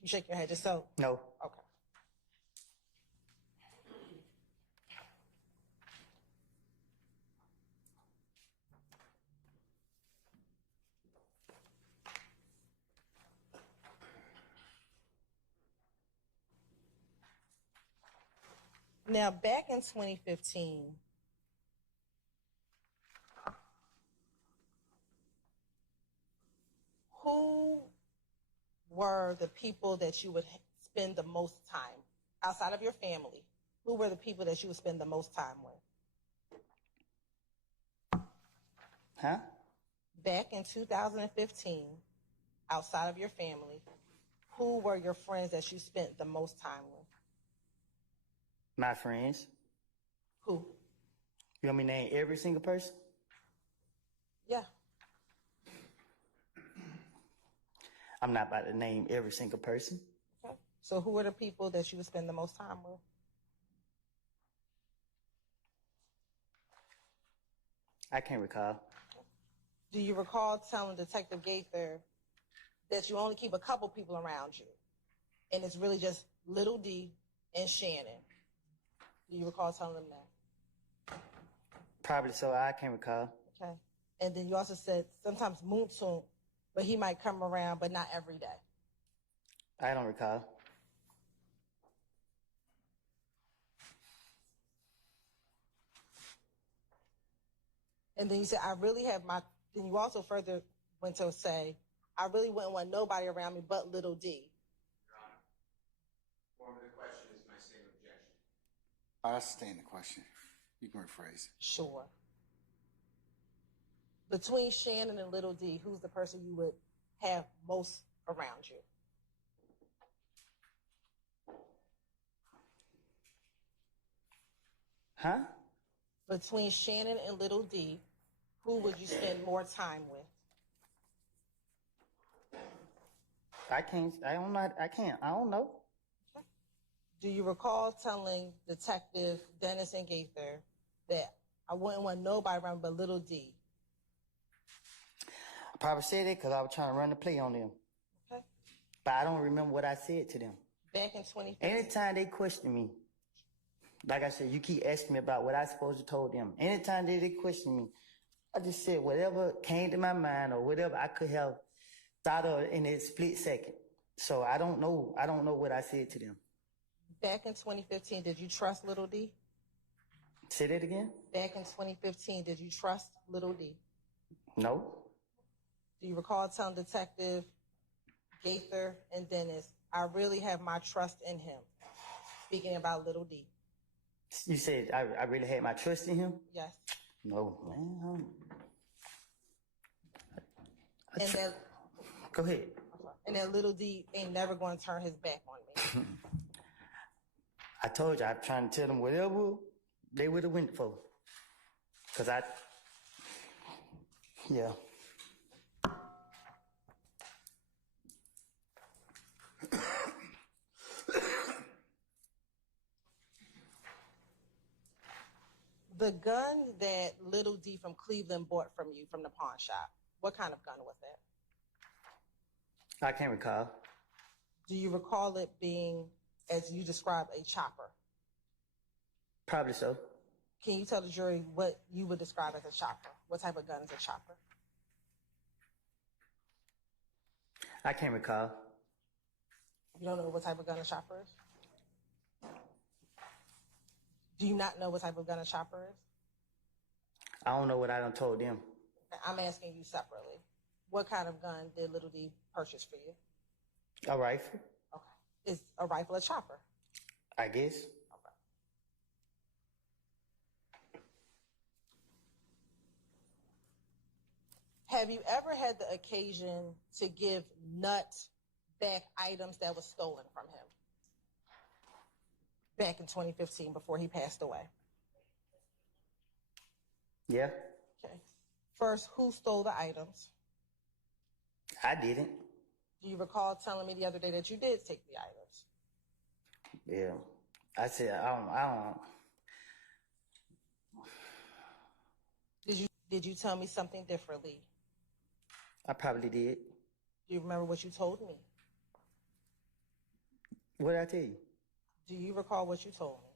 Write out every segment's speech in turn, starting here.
You shake your head just so? No. Okay. Now, back in 2015, who were the people that you would spend the most time outside of your family? Who were the people that you would spend the most time with? Huh? Back in 2015, outside of your family, who were your friends that you spent the most time with? My friends. Who? You want me to name every single person? Yeah. I'm not about to name every single person. Okay. So who are the people that you would spend the most time with? I can't recall. Do you recall telling Detective Gaither that you only keep a couple people around you, and it's really just Little D and Shannon? Do you recall telling them that? Probably so. I can't recall. Okay. And then you also said sometimes Moonsoon, but he might come around, but not every day. I don't recall. And then you said, then you also further went to say, I really wouldn't want nobody around me but Little D. Your Honor, form of the question is my same objection. I sustain the question. You can rephrase it. Sure. Between Shannon and Little D, who's the person you would have most around you? Huh? Between Shannon and Little D, who would you spend more time with? I don't know. Okay. Do you recall telling Detective Dennis and Gaither that I wouldn't want nobody around but Little D? I probably said it because I was trying to run the play on them. Okay. But I don't remember what I said to them. Back in 2015. Anytime they question me, like I said, you keep asking me about what I supposed to told them. Anytime they question me, I just said whatever came to my mind or whatever I could have thought of in a split second. So I don't know what I said to them. Back in 2015, did you trust Little D? Say that again? Back in 2015, did you trust Little D? No. Do you recall telling Detective Gaither and Dennis, I really have my trust in him, speaking about Little D? You said I really had my trust in him? Yes. No, man. Go ahead. And that Little D ain't never going to turn his back on me. I told you, I'm trying to tell them whatever they would have went for. Yeah. The gun that Little D from Cleveland bought from you from the pawn shop, what kind of gun was that? I can't recall. Do you recall it being, as you described, a chopper? Probably so. Can you tell the jury what you would describe as a chopper? What type of gun is a chopper? I can't recall. You don't know what type of gun a chopper is? Do you not know what type of gun a chopper is? I don't know what I done told them. I'm asking you separately. What kind of gun did Little D purchase for you? A rifle? Okay. Is a rifle a chopper? I guess. Okay. Have you ever had the occasion to give Nut back items that were stolen from him? Back in 2015 before he passed away? Yeah. Okay. First, who stole the items? I didn't. Do you recall telling me the other day that you did take the items? Yeah. I said, I don't. Did you tell me something differently? I probably did. Do you remember what you told me? What did I tell you? Do you recall what you told me?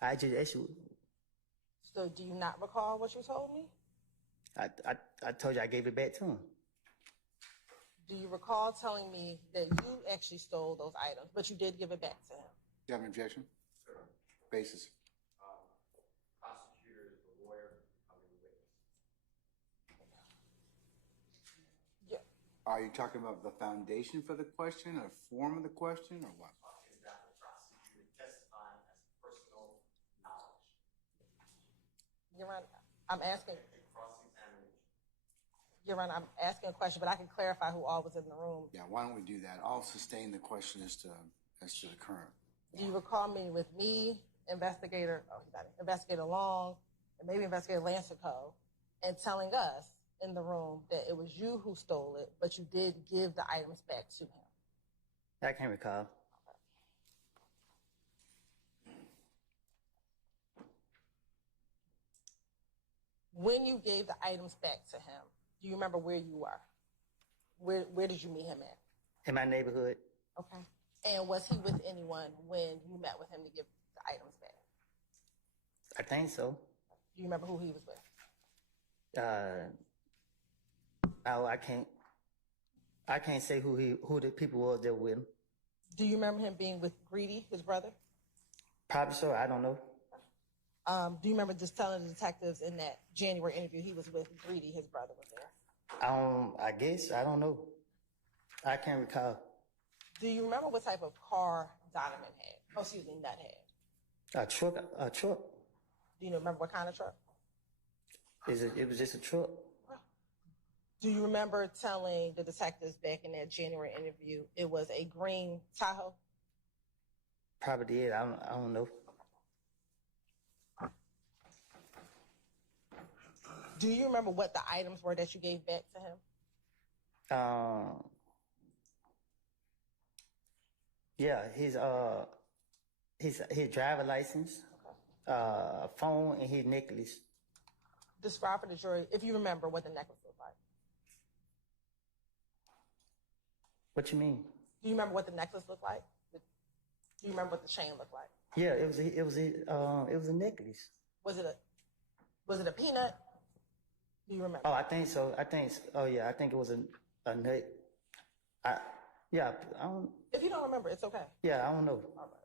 I just asked you. So do you not recall what you told me? I told you I gave it back to him. Do you recall telling me that you actually stole those items, but you did give it back to him? Do you have an objection? Basis. Prosecutor is the lawyer, becoming the witness. Yeah. Are you talking about the foundation for the question, or form of the question, or what? Talking about the prosecutor testifying as personal knowledge. Your Honor, I'm asking. Cross-examination. Your Honor, I'm asking a question, but I can clarify who all was in the room. Yeah, why don't we do that? I'll sustain the question as to the current. Do you recall meeting with me, investigator Long, and maybe investigator Lancico, and telling us in the room that it was you who stole it, but you did give the items back to him? I can't recall. When you gave the items back to him, do you remember where you were? Where did you meet him at? In my neighborhood, Okay. And was he with anyone when you met with him to give the items back? I think so. Do you remember who he was with? I can't say who the people was there with him. Do you remember him being with Greedy, his brother? Probably so. I don't know. Do you remember just telling the detectives in that January interview he was with Greedy, his brother was there? I guess I don't know. I can't recall. Do you remember what type of car Donovan had? Oh, excuse me, Nut had. A truck. Do you remember what kind of truck? It was just a truck. Do you remember telling the detectives back in that January interview it was a green Tahoe? Probably did. I don't know. Do you remember what the items were that you gave back to him? Yeah, his driver license, phone, and his necklace. Describe for the jury, if you remember, what the necklace looked like. What you mean? Do you remember what the necklace looked like? Do you remember what the chain looked like? Yeah, it was a necklace. Was it a peanut? Do you remember? Oh, I think so. Oh yeah, I think it was a nut. I don't. If you don't remember, it's okay. Yeah, I don't know. All right.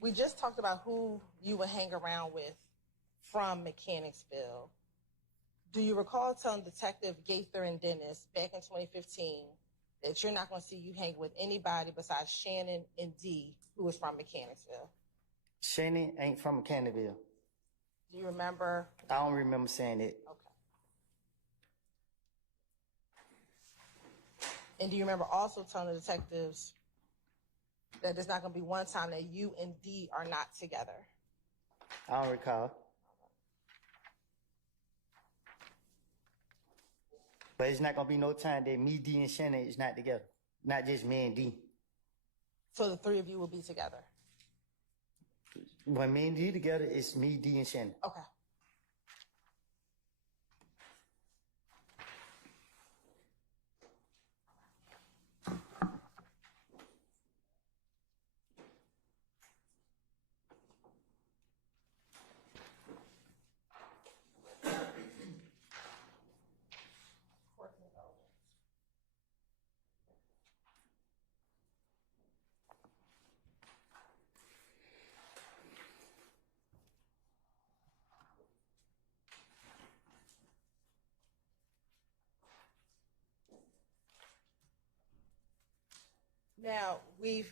We just talked about who you would hang around with from Mechanicsville. Do you recall telling Detective Gaither and Dennis back in 2015 that you're not going to see you hang with anybody besides Shannon and Dee, who is from Mechanicsville? Shannon ain't from Canterville. Do you remember? I don't remember saying it. Okay. And do you remember also telling the detectives that there's not going to be one time that you and Dee are not together? I don't recall. But it's not gonna be no time that me, Dee, and Shannon is not together. Not just me and Dee. So the three of you will be together? When me and Dee together, it's me, Dee, and Shannon. Okay. Now, we've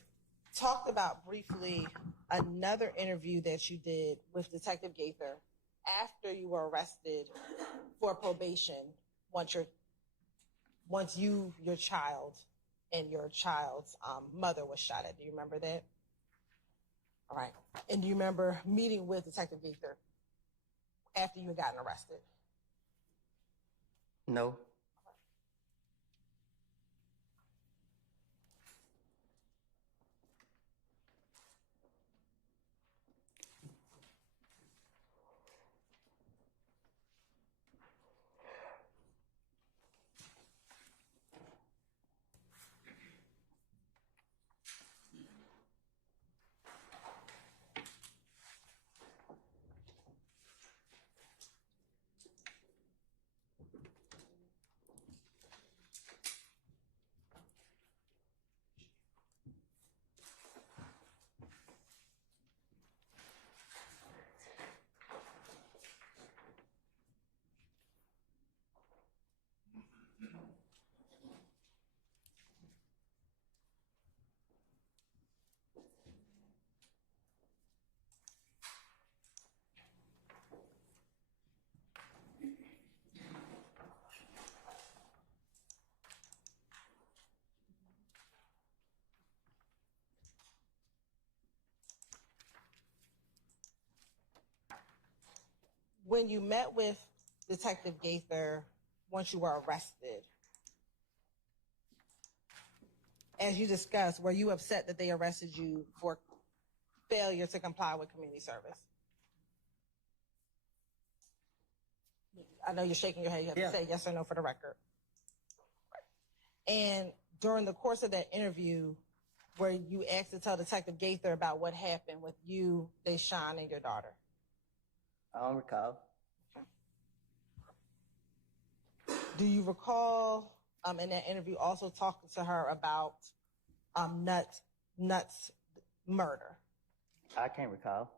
talked about briefly another interview that you did with Detective Gaither after you were arrested for probation once your child and your child's mother was shot at. Do you remember that? All right. And do you remember meeting with Detective Gaither after you had gotten arrested? No. When you met with Detective Gaither once you were arrested, as you discussed, were you upset that they arrested you for failure to comply with community service? I know you're shaking your head. You have Yeah. to say yes or no for the record. And during the course of that interview, where you asked to tell Detective Gaither about what happened with you, Deshaun, and your daughter? I don't recall. Do you recall in that interview also talking to her about Nuts murder? I can't recall.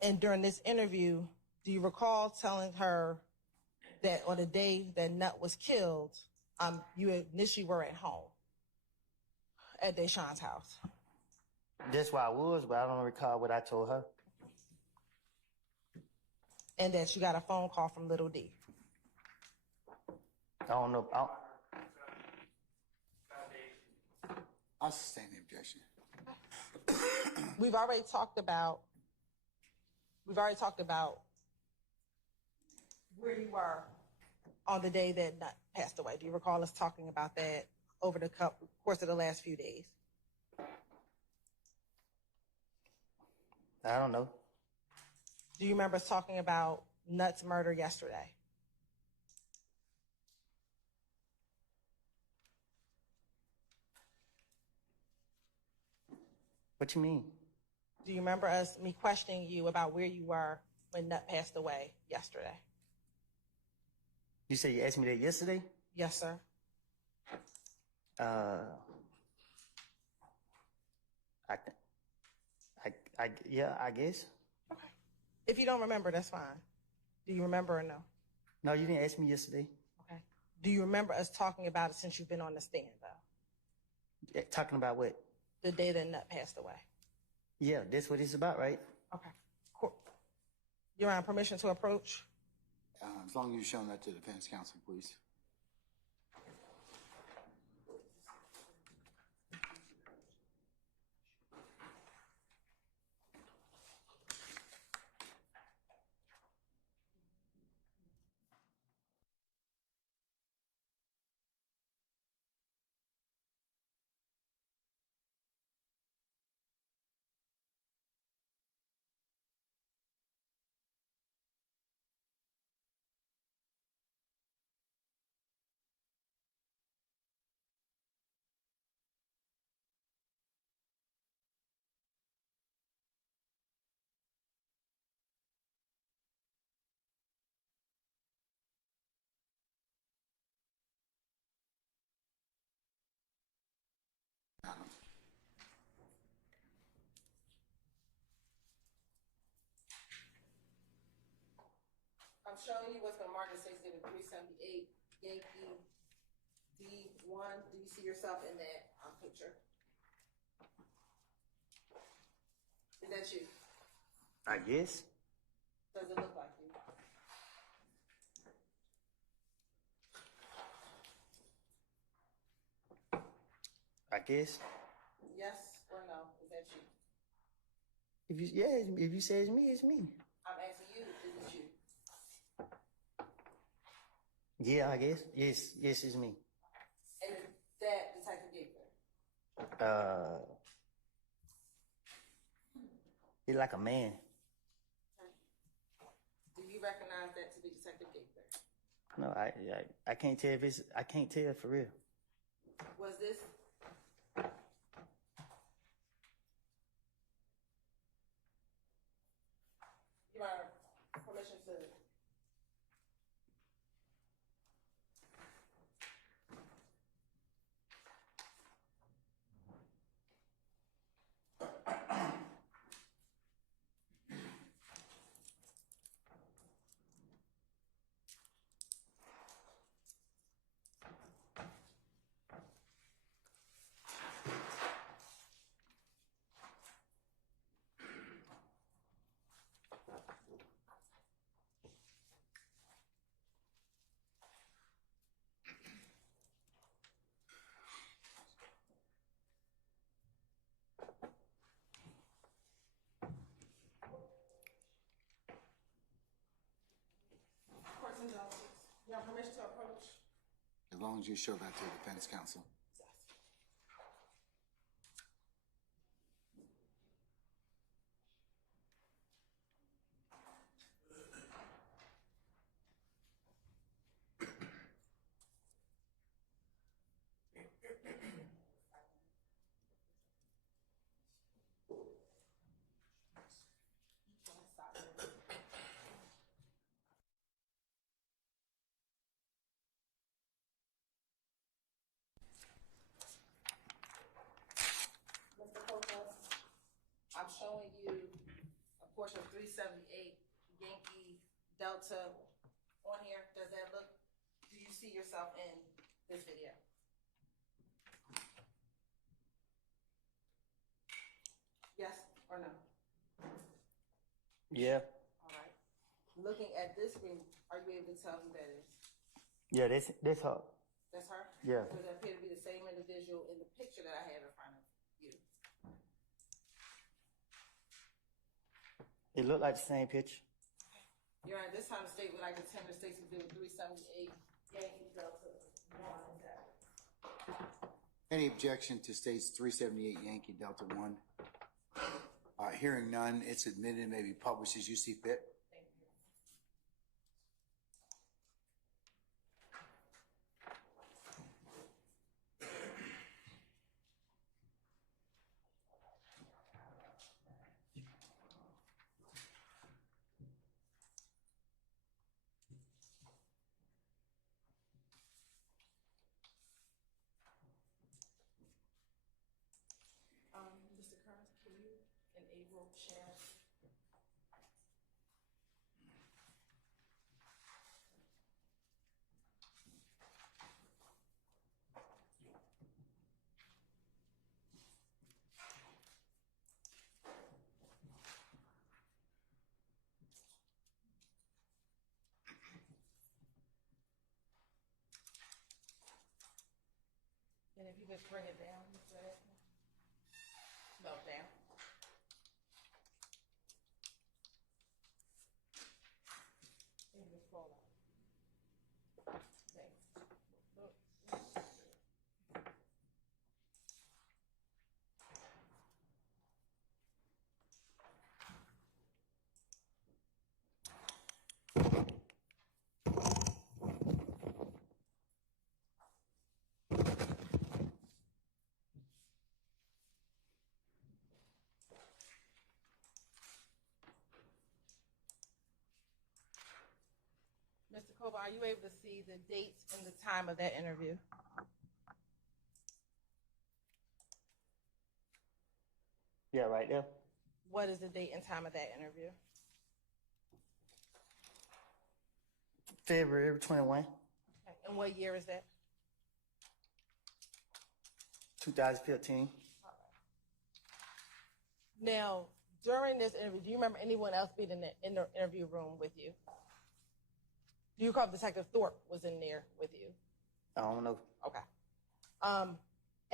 And during this interview, do you recall telling her that on the day that Nut was killed, you initially were at home at Deshaun's house? That's where I was, but I don't recall what I told her. And that you got a phone call from Little D? I don't know. I'll sustain the objection. We've already talked about where you were on the day that Nut passed away. Do you recall us talking about that over the course of the last few days? I don't know. Do you remember us talking about Nut's murder yesterday? What you mean? Do you remember me questioning you about where you were when Nut passed away yesterday? You said you asked me that yesterday? Yes, sir. Yeah, I guess. Okay. If you don't remember, that's fine. Do you remember or no? No, you didn't ask me yesterday. Okay. Do you remember us talking about it since you've been on the stand, though? Talking about what? The day that Nut passed away. Yeah, that's what it's about, right? Okay. Cool. You're on permission to approach? As long as you've shown that to the defense counsel, please. I'm showing you what's been marked as 378 Yankee D1. Do you see yourself in that picture? Is that you? I guess. Does it look like you? I guess. Yes or no? Is that you? If you say it's me, it's me. I'm asking you, is it you? Yeah, I guess. Yes, it's me. And is that Detective Gaither? He's like a man. Do you recognize that to be Detective Gaither? No, I can't tell if I can't tell for real. Was this? Your Honor, permission to. Courts and justice. You have permission to approach? As long as you show that to the defense counsel. Yes. Mr. Copas, I'm showing you a portion of 378 Yankee Delta on here. Does that look, do you see yourself in this video? Yes or no? Yeah. All right. Looking at this screen, are you able to tell who that is? Yeah, that's her. That's her? Yeah. Does that appear to be the same individual in the picture that I have in front of you? It looked like the same picture. Your Honor, this time the state would like to tender the state's exhibit 378 Yankee Delta 1. Any objection to states 378 Yankee Delta 1? Hearing none, it's admitted, may be published as you see fit. Thank you. Mr. Kearns, can you enable share? And if you could bring it down, Mr. Edson. No, down. And just scroll out. Thanks. Look. Mr. Koba, are you able to see the dates and the time of that interview? Yeah, right there. What is the date and time of that interview? February 21, Okay. And what year is that? 2015. Now, during this interview, do you remember anyone else being in the interview room with you? Do you recall Detective Thorpe was in there with you? I don't know. Okay.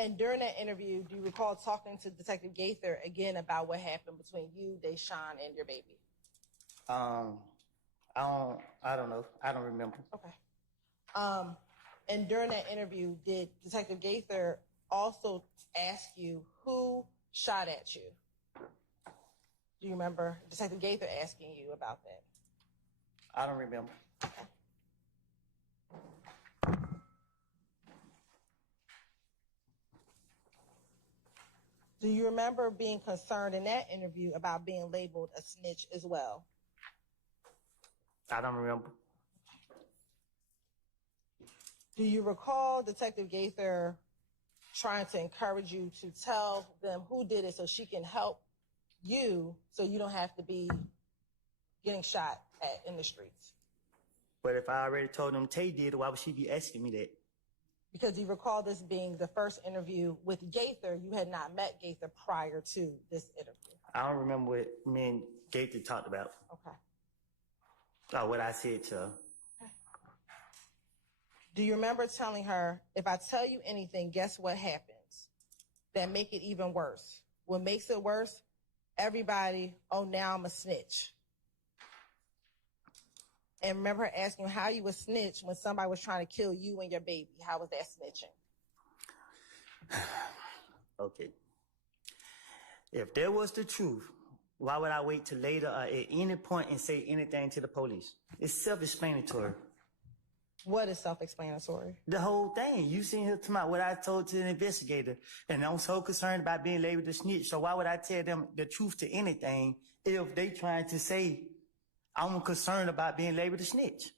And during that interview, do you recall talking to Detective Gaither again about what happened between you, Deshaun, and your baby? I don't know. I don't remember. Okay. And during that interview, did Detective Gaither also ask you who shot at you? Do you remember Detective Gaither asking you about that? I don't remember. Do you remember being concerned in that interview about being labeled a snitch as well? I don't remember. Do you recall Detective Gaither trying to encourage you to tell them who did it so she can help you so you don't have to be getting shot at in the streets? But if I already told them Tay did, why would she be asking me that? Because you recall this being the first interview with Gaither. You had not met Gaither prior to this interview. I don't remember what me and Gaither talked about. Okay. Or what I said to her. Do you remember telling her, if I tell you anything, guess what happens? That make it even worse. What makes it worse? Everybody, oh, now I'm a snitch. And remember her asking you how you would snitch when somebody was trying to kill you and your baby. How was that snitching? Okay. If there was the truth, why would I wait till later or at any point and say anything to the police? It's self-explanatory. What is self-explanatory? The whole thing. You seen here tonight what I told to the investigator. And I'm so concerned about being labeled a snitch. So why would I tell them the truth to anything if they trying to say I'm concerned about being labeled a snitch?